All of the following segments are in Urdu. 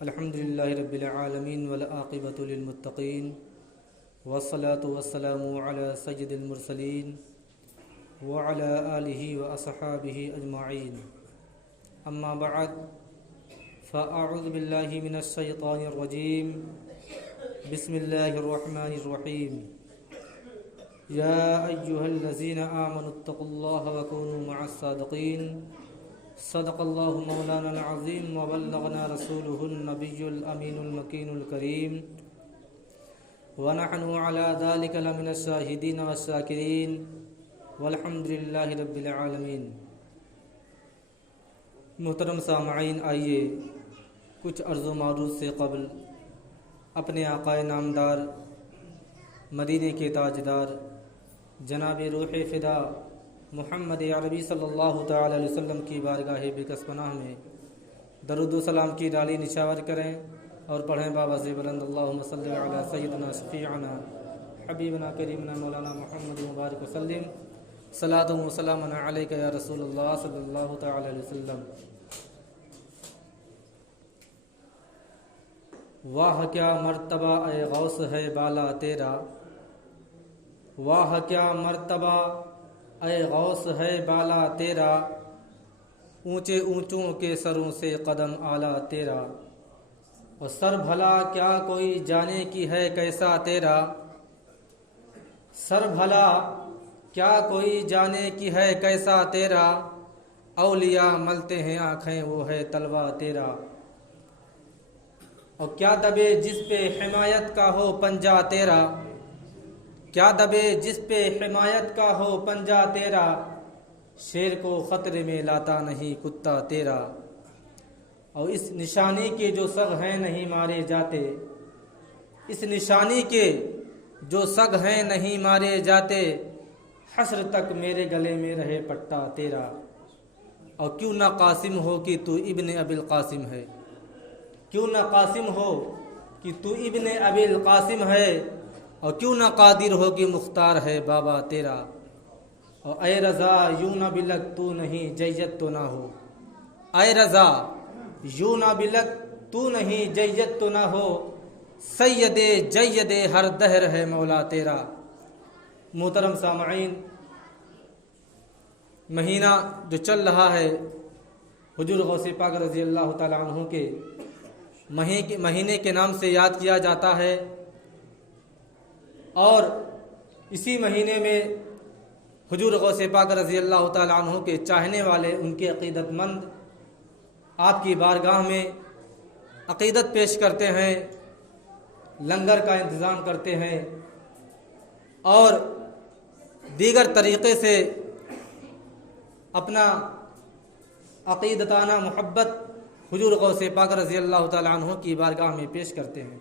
الحمدللہ رب العالمین والعاقبۃ للمتقین والصلاة والسلام علی سید المرسلین وعلی آلہ واصحابہ اجمعین اما بعد فاعوذ باللہ من الشیطان الرجیم بسم اللہ الرحمن الرحیم یا ایہا الذین آمنوا اتقوا اللہ وکونوا مع الصادقین صدق اللہ مولانا العظیم وبلغنا رسولہ النبی الامین المکین الکریم ونحن على ذلك لمن الشاہدین والشاکرین والحمد للہ رب العالمین۔ محترم سامعین، آئیے کچھ عرض و معروض سے قبل اپنے آقا نامدار مدینے کے تاجدار جناب روح فدا محمد عربی صلی اللہ تعالی علیہ وسلم کی بارگاہ بکس پناہ میں درود و سلام کی ڈالی نشاور کریں اور پڑھیں بابا سے بلند اللہم صلی علی سیدنا شفیعنا حبیبنا کریمنا مولانا محمد مبارک وسلم صلاۃ و سلام علیک یا رسول اللہ صلی اللہ تعالی علیہ وسلم۔ واہ کیا مرتبہ اے غوث ہے بالا تیرا، واہ کیا مرتبہ اے غوث ہے بالا تیرا، اونچے اونچوں کے سروں سے قدم اعلیٰ تیرا، اور سر بھلا کیا کوئی جانے کی ہے کیسا تیرا، سر بھلا کیا کوئی جانے کی ہے کیسا تیرا، اولیاء ملتے ہیں آنکھیں وہ ہے تلوا تیرا، اور کیا دبے جس پہ حمایت کا ہو پنجہ تیرا، کیا دبے جس پہ حمایت کا ہو پنجہ تیرا، شیر کو خطرے میں لاتا نہیں کتا تیرا، اور اس نشانی کے جو سگ ہیں نہیں مارے جاتے، اس نشانی کے جو سگ ہیں نہیں مارے جاتے، حشر تک میرے گلے میں رہے پٹا تیرا، اور کیوں نہ قاسم ہو کہ تو ابن ابی القاسم ہے، کیوں نہ قاسم ہو کہ تو ابن ابی القاسم ہے، اور کیوں نہ قادر ہو کہ مختار ہے بابا تیرا، اور اے رضا یوں نہ بلک تو نہیں جیت تو نہ ہو، اے رضا یوں نہ بلک تو نہیں جیت تو نہ ہو، سید جید ہر دہر ہے مولا تیرا۔ محترم سامعین، مہینہ جو چل رہا ہے حضور غوث پاک رضی اللہ تعالیٰ عنہ کے مہینے کے نام سے یاد کیا جاتا ہے، اور اسی مہینے میں حضور غوث پاک رضی اللہ تعالیٰ عنہ کے چاہنے والے، ان کے عقیدت مند آپ کی بارگاہ میں عقیدت پیش کرتے ہیں، لنگر کا انتظام کرتے ہیں، اور دیگر طریقے سے اپنا عقیدتانہ محبت حضور غوث پاک رضی اللہ تعالیٰ عنہ کی بارگاہ میں پیش کرتے ہیں۔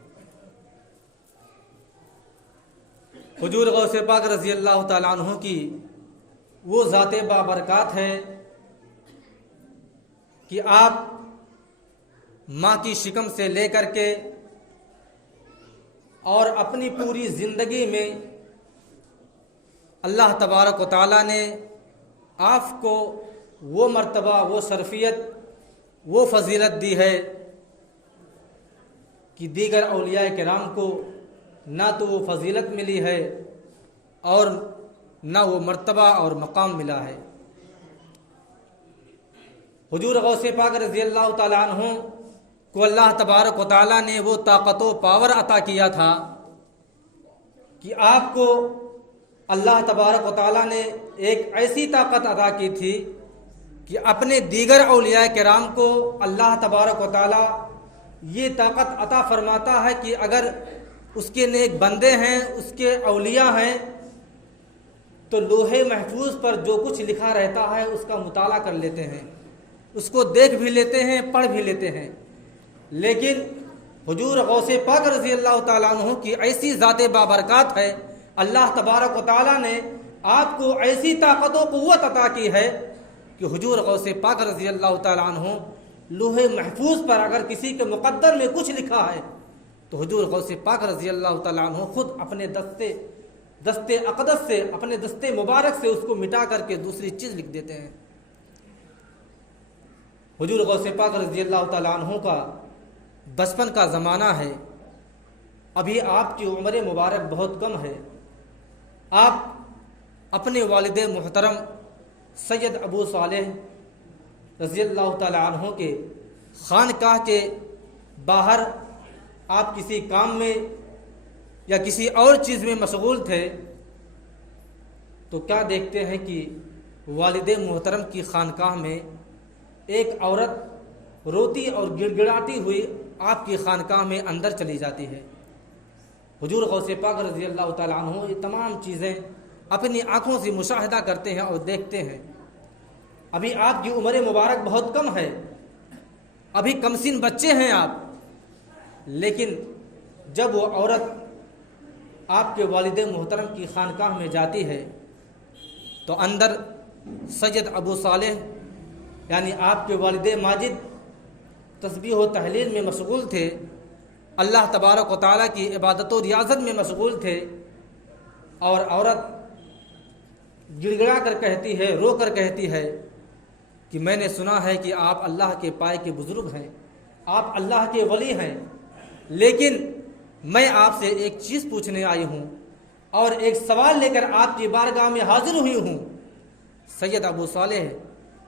حضور غوث پاک رضی اللہ تعالیٰ عنہ کی وہ ذات بابرکات ہے کہ آپ ماں کی شکم سے لے کر کے اور اپنی پوری زندگی میں اللہ تبارک و تعالیٰ نے آپ کو وہ مرتبہ، وہ شرفیت، وہ فضیلت دی ہے کہ دیگر اولیاء کرام کو نہ تو وہ فضیلت ملی ہے اور نہ وہ مرتبہ اور مقام ملا ہے۔ حضور غوث پاک رضی اللہ تعالیٰ عنہ کو اللہ تبارک و تعالیٰ نے وہ طاقت و پاور عطا کیا تھا کہ آپ کو اللہ تبارک و تعالیٰ نے ایک ایسی طاقت عطا کی تھی کہ اپنے دیگر اولیاء کرام کو اللہ تبارک و تعالیٰ یہ طاقت عطا فرماتا ہے کہ اگر اس کے نیک بندے ہیں، اس کے اولیاء ہیں، تو لوح محفوظ پر جو کچھ لکھا رہتا ہے اس کا مطالعہ کر لیتے ہیں، اس کو دیکھ بھی لیتے ہیں، پڑھ بھی لیتے ہیں۔ لیکن حضور غوث پاک رضی اللہ تعالیٰ عنہ کی ایسی ذات بابرکات ہے، اللہ تبارک و تعالیٰ نے آپ کو ایسی طاقت و قوت عطا کی ہے کہ حضور غوث پاک رضی اللہ تعالیٰ عنہ لوح محفوظ پر اگر کسی کے مقدر میں کچھ لکھا ہے تو حضور غوث پاک رضی اللہ تعالیٰ عنہ خود اپنے دستے اقدس سے، اپنے دستے مبارک سے اس کو مٹا کر کے دوسری چیز لکھ دیتے ہیں۔ حضور غوث پاک رضی اللہ تعالیٰ عنہ کا بچپن کا زمانہ ہے، ابھی آپ کی عمر مبارک بہت کم ہے۔ آپ اپنے والد محترم سید ابو صالح رضی اللہ تعالیٰ عنہ کے خانقاہ کے باہر آپ کسی کام میں یا کسی اور چیز میں مشغول تھے، تو کیا دیکھتے ہیں کہ والد محترم کی خانقاہ میں ایک عورت روتی اور گڑ گڑاتی ہوئی آپ کی خانقاہ میں اندر چلی جاتی ہے۔ حضور غوث پاک رضی اللہ تعالیٰ عنہ یہ تمام چیزیں اپنی آنکھوں سے مشاہدہ کرتے ہیں اور دیکھتے ہیں۔ ابھی آپ کی عمر مبارک بہت کم ہے، ابھی کم سن بچے ہیں آپ، لیکن جب وہ عورت آپ کے والد محترم کی خانقاہ میں جاتی ہے تو اندر سید ابو صالح یعنی آپ کے والد ماجد تسبیح و تحلیل میں مشغول تھے، اللہ تبارک و تعالیٰ کی عبادت و ریاضت میں مشغول تھے، اور عورت گڑ گڑا کر کہتی ہے، رو کر کہتی ہے کہ میں نے سنا ہے کہ آپ اللہ کے پائے کے بزرگ ہیں، آپ اللہ کے ولی ہیں، لیکن میں آپ سے ایک چیز پوچھنے آئی ہوں اور ایک سوال لے کر آپ کی بارگاہ میں حاضر ہوئی ہوں۔ سید ابو صالح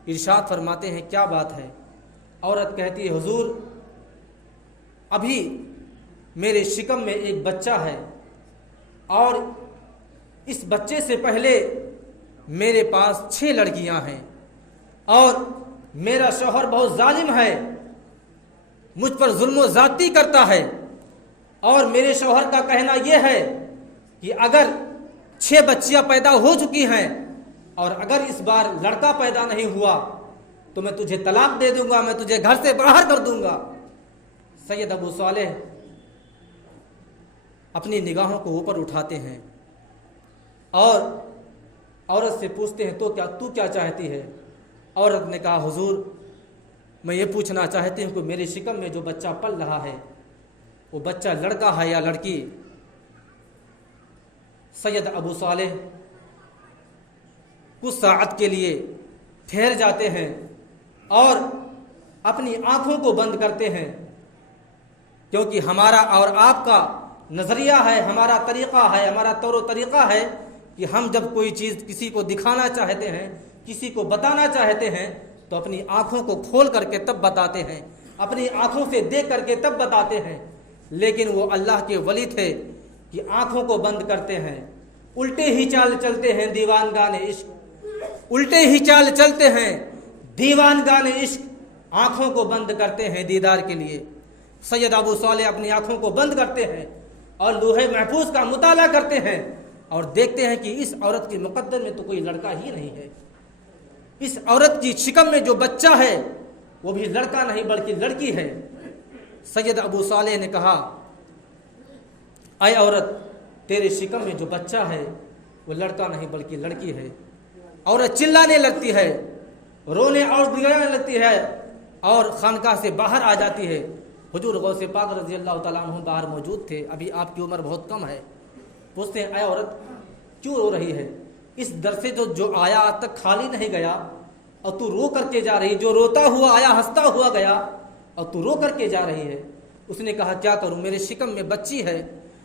ارشاد فرماتے ہیں کیا بات ہے؟ عورت کہتی ہے حضور ابھی میرے شکم میں ایک بچہ ہے، اور اس بچے سے پہلے میرے پاس 6 لڑکیاں ہیں، اور میرا شوہر بہت ظالم ہے، مجھ پر ظلم و زیادتی کرتا ہے، اور میرے شوہر کا کہنا یہ ہے کہ اگر 6 بچیاں پیدا ہو چکی ہیں اور اگر اس بار لڑکا پیدا نہیں ہوا تو میں تجھے طلاق دے دوں گا، میں تجھے گھر سے باہر کر دوں گا۔ سید ابو صالح اپنی نگاہوں کو اوپر اٹھاتے ہیں اور عورت سے پوچھتے ہیں تو کیا چاہتی ہے؟ عورت نے کہا حضور میں یہ پوچھنا چاہتی ہوں کہ میرے شکم میں جو بچہ پل رہا ہے وہ بچہ لڑکا ہے یا لڑکی؟ سید ابو صالح کچھ ساعت کے لیے ٹھہر جاتے ہیں اور اپنی آنکھوں کو بند کرتے ہیں، کیونکہ ہمارا اور آپ کا نظریہ ہے، ہمارا طریقہ ہے، ہمارا طور و طریقہ ہے کہ ہم جب کوئی چیز کسی کو دکھانا چاہتے ہیں، کسی کو بتانا چاہتے ہیں تو اپنی آنکھوں کو کھول کر کے تب بتاتے ہیں، اپنی آنکھوں سے دیکھ کر کے تب بتاتے ہیں۔ لیکن وہ اللہ کے ولی تھے کہ آنکھوں کو بند کرتے ہیں، الٹے ہی چال چلتے ہیں دیوان گانے عشق، الٹے ہی چال چلتے ہیں دیوان گانے عشق، آنکھوں کو بند کرتے ہیں دیدار کے لیے۔ سید ابو صالح اپنی آنکھوں کو بند کرتے ہیں اور لوح محفوظ کا مطالعہ کرتے ہیں اور دیکھتے ہیں کہ اس عورت کے مقدر میں تو کوئی لڑکا ہی نہیں ہے، اس عورت کی شکم میں جو بچہ ہے وہ بھی لڑکا نہیں بلکہ لڑکی ہے۔ سید ابو صالح نے کہا اے عورت تیرے شکم میں جو بچہ ہے وہ لڑکا نہیں بلکہ لڑکی ہے۔ عورت چلانے لگتی ہے، رونے اور گڑگڑانے لگتی ہے اور خانقاہ سے باہر آ جاتی ہے۔ حضور غوث پاک رضی اللہ تعالیٰ عنہ باہر موجود تھے، ابھی آپ کی عمر بہت کم ہے۔ پوچھتے ہیں اے عورت کیوں رو رہی ہے؟ اس در سے جو آیا آج تک خالی نہیں گیا اور تو رو کر کے جا رہی، جو روتا ہوا آیا ہنستا ہوا گیا اور تو رو کر کے جا رہی ہے۔ اس نے کہا کیا کروں، میرے شکم میں بچی ہے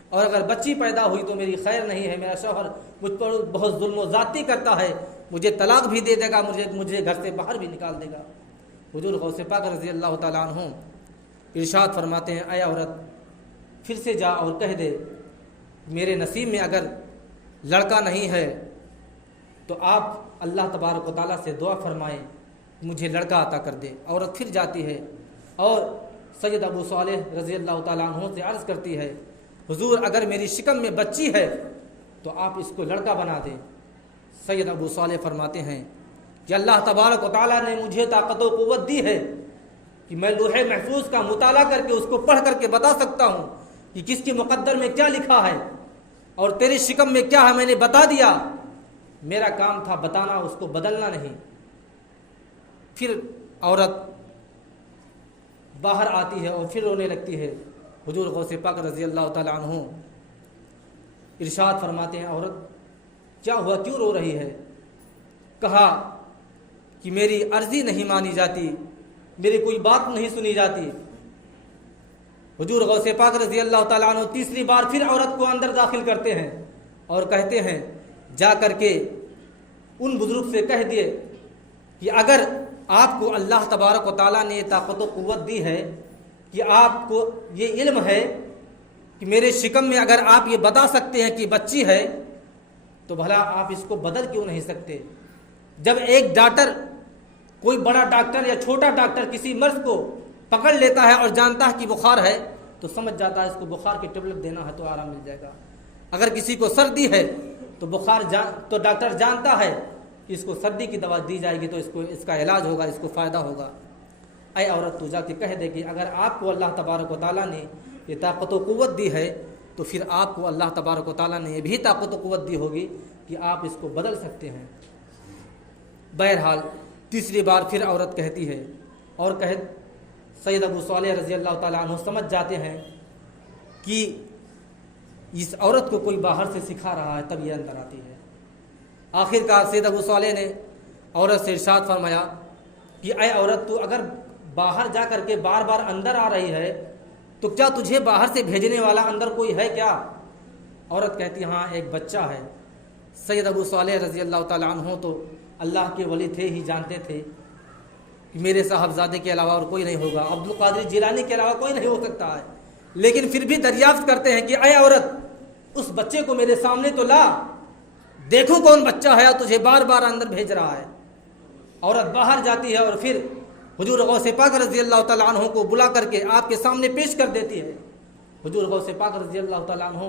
اور اگر بچی پیدا ہوئی تو میری خیر نہیں ہے، میرا شوہر مجھ پر بہت ظلم و زیادتی کرتا ہے، مجھے طلاق بھی دے دے گا، مجھے گھر سے باہر بھی نکال دے گا۔ حضور غوث پاک رضی اللہ تعالیٰ عنہ ارشاد فرماتے ہیں اے عورت پھر سے جا اور کہہ دے میرے نصیب میں اگر لڑکا نہیں ہے تو آپ اللہ تبارک و تعالیٰ سے دعا فرمائیں مجھے لڑکا عطا کر دے۔ عورت پھر جاتی ہے اور سید ابو صالح رضی اللہ تعالیٰ عنہ سے عرض کرتی ہے حضور اگر میری شکم میں بچی ہے تو آپ اس کو لڑکا بنا دیں۔ سید ابو صالح فرماتے ہیں کہ اللہ تبارک و تعالیٰ نے مجھے طاقت و قوت دی ہے کہ میں لوح محفوظ کا مطالعہ کر کے اس کو پڑھ کر کے بتا سکتا ہوں کہ کس کے مقدر میں کیا لکھا ہے اور تیری شکم میں کیا ہے، میں نے بتا دیا، میرا کام تھا بتانا، اس کو بدلنا نہیں۔ پھر عورت باہر آتی ہے اور پھر رونے لگتی ہے۔ حضور غوث پاک رضی اللہ تعالیٰ عنہ ارشاد فرماتے ہیں عورت کیا ہوا، کیوں رو رہی ہے؟ کہا کہ میری عرضی نہیں مانی جاتی، میری کوئی بات نہیں سنی جاتی۔ حضور غوث پاک رضی اللہ تعالیٰ عنہ تیسری بار پھر عورت کو اندر داخل کرتے ہیں اور کہتے ہیں جا کر کے ان بزرگ سے کہہ دیے کہ اگر آپ کو اللہ تبارک و تعالیٰ نے طاقت و قوت دی ہے کہ آپ کو یہ علم ہے کہ میرے شکم میں اگر آپ یہ بتا سکتے ہیں کہ بچی ہے تو بھلا آپ اس کو بدل کیوں نہیں سکتے؟ جب ایک ڈاکٹر، کوئی بڑا ڈاکٹر یا چھوٹا ڈاکٹر کسی مرض کو پکڑ لیتا ہے اور جانتا ہے کہ بخار ہے تو سمجھ جاتا ہے اس کو بخار کی ٹیبلٹ دینا ہے تو آرام مل جائے گا۔ اگر کسی کو سردی ہے تو ڈاکٹر جانتا ہے کہ اس کو سردی کی دوا دی جائے گی تو اس کا علاج ہوگا، اس کو فائدہ ہوگا۔ اے عورت تو جا کے کہہ دے کہ اگر آپ کو اللہ تبارک و تعالیٰ نے یہ طاقت و قوت دی ہے تو پھر آپ کو اللہ تبارک و تعالیٰ نے یہ بھی طاقت و قوت دی ہوگی کہ آپ اس کو بدل سکتے ہیں۔ بہرحال تیسری بار پھر عورت کہتی ہے اور سید ابو صالح رضی اللہ تعالیٰ عنہ سمجھ جاتے ہیں کہ اس عورت کو کوئی باہر سے سکھا رہا ہے، تب یہ اندر آتی ہے۔ آخر کار سید ابو صالح نے عورت سے ارشاد فرمایا کہ اے عورت تو اگر باہر جا کر کے بار بار اندر آ رہی ہے تو کیا تجھے باہر سے بھیجنے والا اندر کوئی ہے کیا؟ عورت کہتی ہاں ایک بچہ ہے۔ سید ابو صالح رضی اللہ تعالیٰ عنہ تو اللہ کے ولی تھے ہی، جانتے تھے کہ میرے صاحبزادے کے علاوہ اور کوئی نہیں ہوگا، عبد القادر جیلانی کے علاوہ کوئی نہیں ہو سکتا ہے، لیکن پھر بھی دریافت کرتے ہیں کہ اے عورت اس بچے کو میرے سامنے تو لا، دیکھو کون بچہ ہے تجھے بار بار اندر بھیج رہا ہے۔ عورت باہر جاتی ہے اور پھر حضور غوث پاک رضی اللہ تعالیٰ عنہ کو بلا کر کے آپ کے سامنے پیش کر دیتی ہے۔ حضور غوث پاک رضی اللہ تعالیٰ عنہ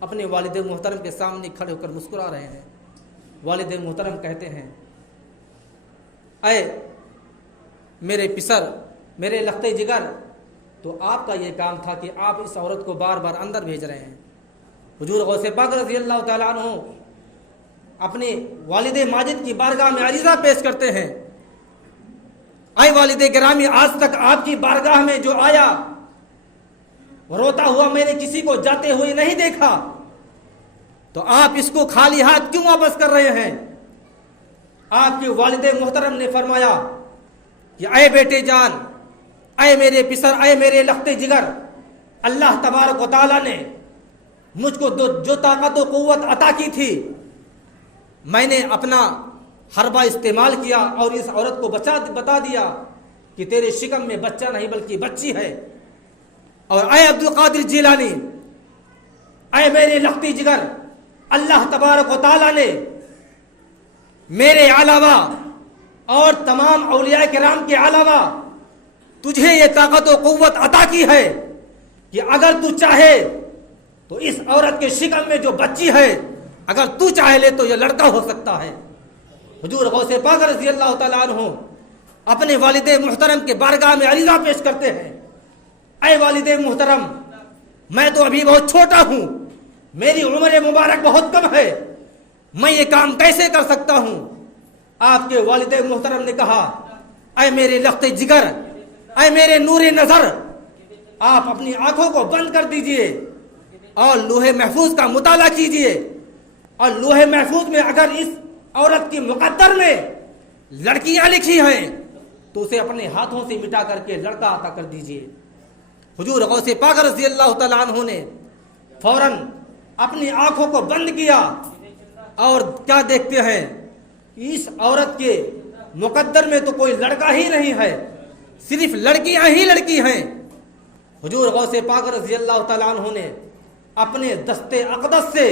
اپنے والد محترم کے سامنے کھڑے ہو کر مسکرا رہے ہیں۔ والد محترم کہتے ہیں اے میرے پسر، میرے لختے جگر، تو آپ کا یہ کام تھا کہ آپ اس عورت کو بار بار اندر بھیج رہے ہیں۔ حضور غوث پاک رضی اللہ تعالیٰ عنہ اپنے والد ماجد کی بارگاہ میں عریضہ پیش کرتے ہیں، اے والد گرامی، آج تک آپ کی بارگاہ میں جو آیا روتا ہوا میں نے کسی کو جاتے ہوئے نہیں دیکھا، تو آپ اس کو خالی ہاتھ کیوں واپس کر رہے ہیں؟ آپ کے والد محترم نے فرمایا کہ اے بیٹے جان، اے میرے پسر، اے میرے لختے جگر، اللہ تبارک و تعالیٰ نے مجھ کو جو طاقت و قوت عطا کی تھی میں نے اپنا حربہ استعمال کیا اور اس عورت کو بتا دیا کہ تیرے شکم میں بچہ نہیں بلکہ بچی ہے۔ اور اے عبد القادر جیلانی، اے میرے لختی جگر، اللہ تبارک و تعالیٰ نے میرے علاوہ اور تمام اولیاء کرام کے علاوہ تجھے یہ طاقت و قوت عطا کی ہے کہ اگر تو چاہے تو اس عورت کے شکم میں جو بچی ہے اگر تو چاہے لے تو یہ لڑکا ہو سکتا ہے۔ حضور غوث پاک رضی اللہ تعالیٰ عنہ اپنے والد محترم کے بارگاہ میں عریضہ پیش کرتے ہیں، اے والد محترم، میں تو ابھی بہت چھوٹا ہوں، میری عمر مبارک بہت کم ہے، میں یہ کام کیسے کر سکتا ہوں؟ آپ کے والد محترم نے کہا، اے میرے لخت جگر، اے میرے نور نظر، آپ اپنی آنکھوں کو بند کر دیجئے اور لوح محفوظ کا مطالعہ کیجئے، اور لوح محفوظ میں اگر اس عورت کی مقدر میں لڑکیاں لکھی ہیں تو اسے اپنے ہاتھوں سے مٹا کر کے لڑکا عطا کر دیجئے۔ حضور غوث پاک رضی اللہ تعالیٰ عنہ نے فوراً اپنی آنکھوں کو بند کیا اور کیا دیکھتے ہیں، اس عورت کے مقدر میں تو کوئی لڑکا ہی نہیں ہے، صرف لڑکیاں ہی لڑکی ہیں۔ حضور غوث پاک رضی اللہ تعالیٰ عنہ نے اپنے دست اقدس سے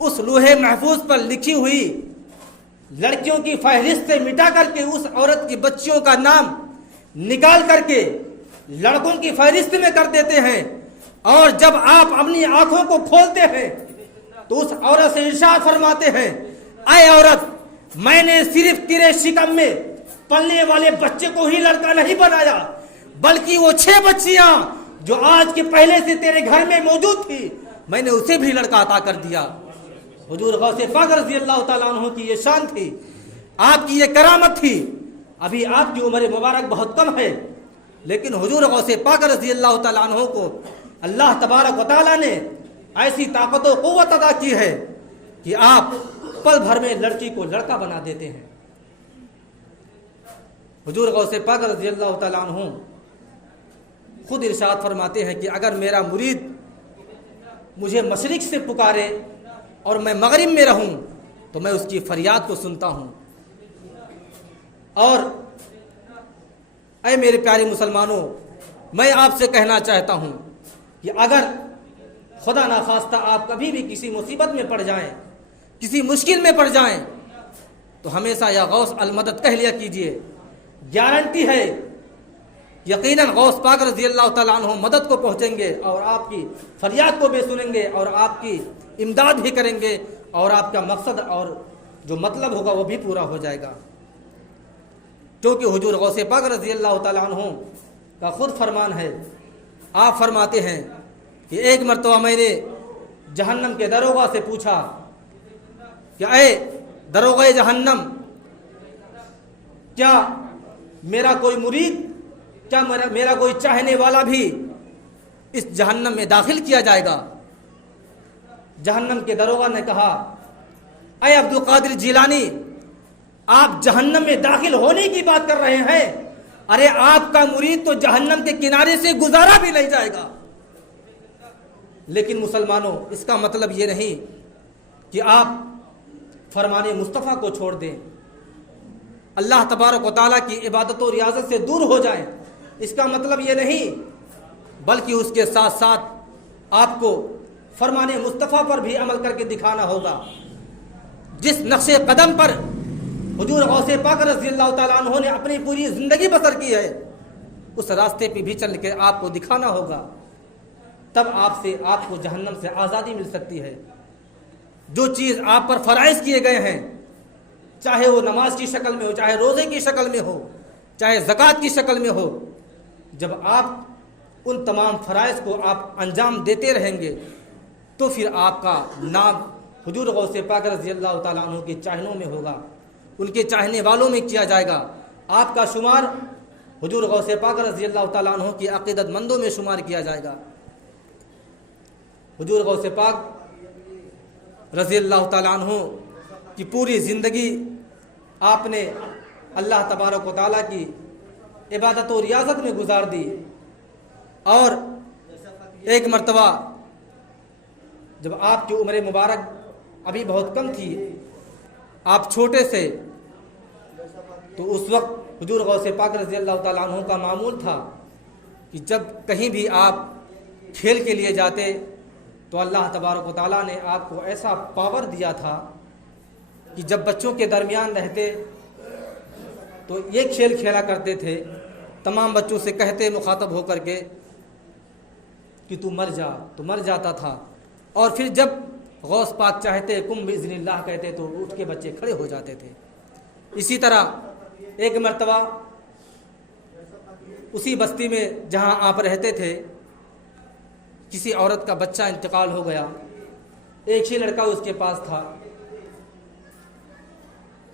اس لوح محفوظ پر لکھی ہوئی لڑکیوں کی فہرست سے مٹا کر کے اس عورت کی بچیوں کا نام نکال کر کے لڑکوں کی فہرست میں کر دیتے ہیں، اور جب آپ اپنی آنکھوں کو کھولتے ہیں تو اس عورت سے ارشاد فرماتے ہیں، اے عورت، میں نے صرف تیرے شکم میں پلنے والے بچے کو ہی لڑکا نہیں بنایا بلکہ وہ 6 بچیاں جو آج کے پہلے سے تیرے گھر میں موجود تھی میں نے اسے بھی لڑکا عطا کر دیا۔ حضور غوث پاک رضی اللہ تعالیٰ عنہ کی یہ شان تھی، آپ کی یہ کرامت تھی۔ ابھی آپ کی عمر مبارک بہت کم ہے، لیکن حضور غوث پاک رضی اللہ تعالیٰ عنہ کو اللہ تبارک و تعالیٰ نے ایسی طاقت و قوت عطا کی ہے کہ آپ پل بھر میں لڑکی کو لڑکا بنا دیتے ہیں۔ حضور غوث پاک رضی اللہ تعالیٰ عنہ خود ارشاد فرماتے ہیں کہ اگر میرا مرید مجھے مشرق سے پکارے اور میں مغرب میں رہوں تو میں اس کی فریاد کو سنتا ہوں۔ اور اے میرے پیارے مسلمانوں، میں آپ سے کہنا چاہتا ہوں کہ اگر خدا نخواستہ آپ کبھی بھی کسی مصیبت میں پڑ جائیں، کسی مشکل میں پڑ جائیں، تو ہمیشہ یا غوث المدد کہہ لیا کیجئے۔ گارنٹی ہے یقیناً غوث پاک رضی اللہ تعالیٰ عنہ مدد کو پہنچیں گے اور آپ کی فریاد کو بھی سنیں گے اور آپ کی امداد بھی کریں گے اور آپ کا مقصد اور جو مطلب ہوگا وہ بھی پورا ہو جائے گا۔ کیونکہ حضور غوث پاک رضی اللہ تعالیٰ عنہ کا خود فرمان ہے، آپ فرماتے ہیں کہ ایک مرتبہ میں نے جہنم کے داروغہ سے پوچھا کہ اے داروغہ جہنم، کیا میرا کوئی مرید، کیا میرا کوئی چاہنے والا بھی اس جہنم میں داخل کیا جائے گا؟ جہنم کے داروغہ نے کہا، اے عبد القادر جیلانی، آپ جہنم میں داخل ہونے کی بات کر رہے ہیں، ارے آپ کا مرید تو جہنم کے کنارے سے گزارا بھی نہیں جائے گا۔ لیکن مسلمانوں، اس کا مطلب یہ نہیں کہ آپ فرمان مصطفیٰ کو چھوڑ دیں، اللہ تبارک و تعالیٰ کی عبادت و ریاضت سے دور ہو جائیں، اس کا مطلب یہ نہیں، بلکہ اس کے ساتھ ساتھ آپ کو فرمان مصطفیٰ پر بھی عمل کر کے دکھانا ہوگا۔ جس نقش قدم پر حضور غوث پاک رضی اللہ تعالیٰ عنہ نے اپنی پوری زندگی بسر کی ہے، اس راستے پہ بھی چل کے آپ کو دکھانا ہوگا، تب آپ کو جہنم سے آزادی مل سکتی ہے۔ جو چیز آپ پر فرائض کیے گئے ہیں، چاہے وہ نماز کی شکل میں ہو، چاہے روزے کی شکل میں ہو، چاہے زکوٰۃ کی شکل میں ہو، جب آپ ان تمام فرائض کو آپ انجام دیتے رہیں گے تو پھر آپ کا نام حضور غوث پاک رضی اللہ تعالیٰ عنہ کے چاہنوں میں ہوگا، ان کے چاہنے والوں میں کیا جائے گا، آپ کا شمار حضور غوث پاک رضی اللہ تعالیٰ عنہ کی عقیدت مندوں میں شمار کیا جائے گا۔ حضور غوث پاک رضی اللہ تعالیٰ عنہ کی پوری زندگی آپ نے اللہ تبارک و تعالیٰ کی عبادت و ریاضت میں گزار دی، اور ایک مرتبہ جب آپ کی عمر مبارک ابھی بہت کم تھی، آپ چھوٹے سے، تو اس وقت حضور غوث پاک رضی اللہ تعالیٰ عنہ کا معمول تھا کہ جب کہیں بھی آپ کھیل کے لیے جاتے تو اللہ تبارک و تعالیٰ نے آپ کو ایسا پاور دیا تھا کہ جب بچوں کے درمیان رہتے تو یہ کھیل کھیلا کرتے تھے، تمام بچوں سے کہتے مخاطب ہو کر کے کہ تو مر جا، تو مر جاتا تھا، اور پھر جب غوث پاک چاہتے کم باذن اللہ کہتے تو اٹھ کے بچے کھڑے ہو جاتے تھے۔ اسی طرح ایک مرتبہ اسی بستی میں جہاں آپ رہتے تھے، کسی عورت کا بچہ انتقال ہو گیا، ایک ہی لڑکا اس کے پاس تھا،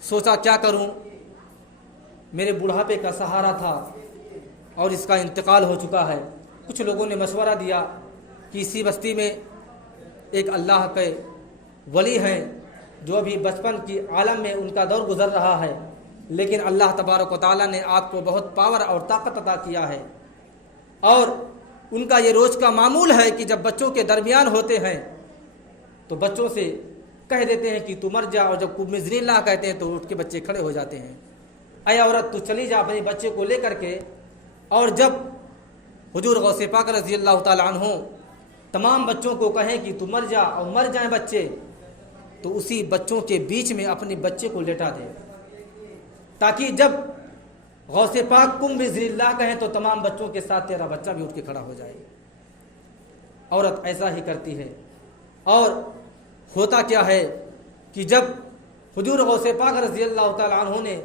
سوچا کیا کروں، میرے بڑھاپے کا سہارا تھا اور اس کا انتقال ہو چکا ہے۔ کچھ لوگوں نے مشورہ دیا کہ اسی بستی میں ایک اللہ کے ولی ہیں جو ابھی بچپن کی عالم میں ان کا دور گزر رہا ہے، لیکن اللہ تبارک و تعالیٰ نے آپ کو بہت پاور اور طاقت عطا کیا ہے، اور ان کا یہ روز کا معمول ہے کہ جب بچوں کے درمیان ہوتے ہیں تو بچوں سے کہہ دیتے ہیں کہ تو مر جا، اور جب باذن اللہ کہتے ہیں تو اٹھ کے بچے کھڑے ہو جاتے ہیں۔ اے عورت تو چلی جا اپنے بچے کو لے کر کے، اور جب حضور غوث پاک رضی اللہ تعالیٰ عنہ تمام بچوں کو کہیں کہ تو مر جا اور مر جائیں بچے، تو اسی بچوں کے بیچ میں اپنے بچے کو لیٹا دے، تاکہ جب غوث پاک کم باذن اللہ کہیں تو تمام بچوں کے ساتھ تیرا بچہ بھی اٹھ کے کھڑا ہو جائے۔ عورت ایسا ہی کرتی ہے، اور ہوتا کیا ہے کہ جب حضور غوث پاک رضی اللہ تعالیٰ عنہ نے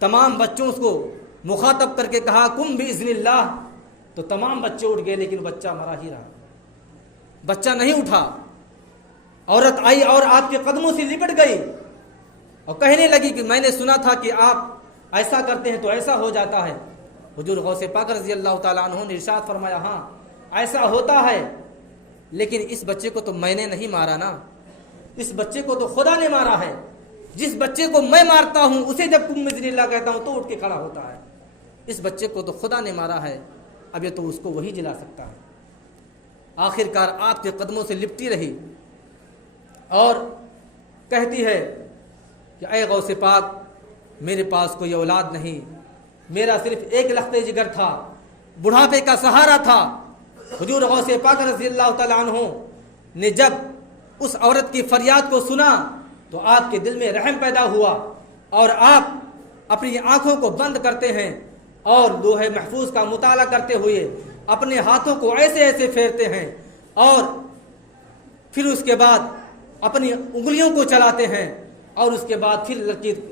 تمام بچوں کو مخاطب کر کے کہا کم باذن اللہ، تو تمام بچے اٹھ گئے، لیکن بچہ مرا ہی رہا، بچہ نہیں اٹھا۔ عورت آئی اور آپ کے قدموں سے لپٹ گئی اور کہنے لگی کہ میں نے سنا تھا کہ آپ ایسا کرتے ہیں تو ایسا ہو جاتا ہے۔ حضور غوث پاک رضی اللہ تعالیٰ عنہ نے ارشاد فرمایا، ہاں ایسا ہوتا ہے، لیکن اس بچے کو تو میں نے نہیں مارا نا، اس بچے کو تو خدا نے مارا ہے۔ جس بچے کو میں مارتا ہوں اسے جب تم باذن اللہ کہتا ہوں تو اٹھ کے کھڑا ہوتا ہے۔ اس بچے کو تو خدا نے مارا ہے، اب یہ تو اس کو وہی جلا سکتا ہے۔ آخر کار آپ کے قدموں سے لپٹی رہی اور کہتی ہے کہ اے غوث پاک، میرے پاس کوئی اولاد نہیں، میرا صرف ایک لخت جگر تھا، بڑھاپے کا سہارا تھا۔ حضور غوث پاک رضی اللہ تعالیٰ عنہ نے جب اس عورت کی فریاد کو سنا تو آپ کے دل میں رحم پیدا ہوا، اور آپ اپنی آنکھوں کو بند کرتے ہیں اور لوح محفوظ کا مطالعہ کرتے ہوئے اپنے ہاتھوں کو ایسے ایسے پھیرتے ہیں، اور پھر اس کے بعد اپنی انگلیوں کو چلاتے ہیں، اور اس کے بعد پھر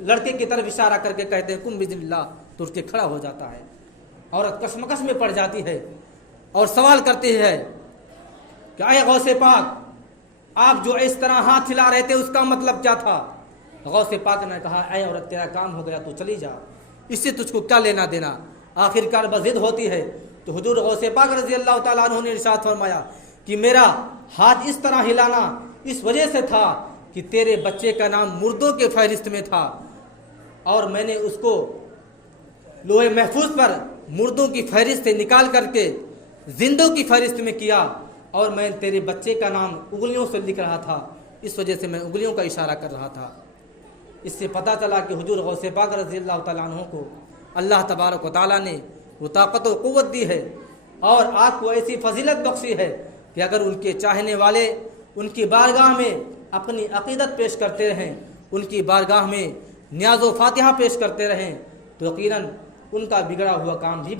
لڑکے کی طرف اشارہ کر کے کہتے ہیں قم بسم اللہ، تو اٹھ کے کھڑا ہو جاتا ہے۔ عورت کشمکش میں پڑ جاتی ہے اور سوال کرتی ہے کہ اے غوث پاک، آپ جو اس طرح ہاتھ ہلا رہے تھے اس کا مطلب کیا تھا؟ غوث پاک نے کہا اے عورت، تیرا کام ہو گیا تو چلی جا، اس سے تجھ کو کیا لینا دینا؟ آخر کار بضد ہوتی ہے تو حضور غوث پاک رضی اللہ تعالیٰ عنہ نے ارشاد فرمایا کہ میرا ہاتھ اس طرح ہلانا اس وجہ سے تھا کہ تیرے بچے کا نام مردوں کے فہرست میں تھا، اور میں نے اس کو لوح محفوظ پر مردوں کی فہرست سے نکال کر کے زندوں کی فہرست میں کیا، اور میں تیرے بچے کا نام انگلیوں سے لکھ رہا تھا، اس وجہ سے میں انگلیوں کا اشارہ کر رہا تھا۔ اس سے پتہ چلا کہ حضور غوث پاک رضی اللہ تعالیٰ عنہ کو اللہ تبارک و تعالیٰ نے وہ طاقت و قوت دی ہے، اور آپ کو ایسی فضیلت بخشی ہے کہ اگر ان کے چاہنے والے ان کی بارگاہ میں اپنی عقیدت پیش کرتے رہیں، ان کی بارگاہ میں نیاز و فاتحہ پیش کرتے رہیں، تو یقیناً ان کا بگڑا ہوا کام بھی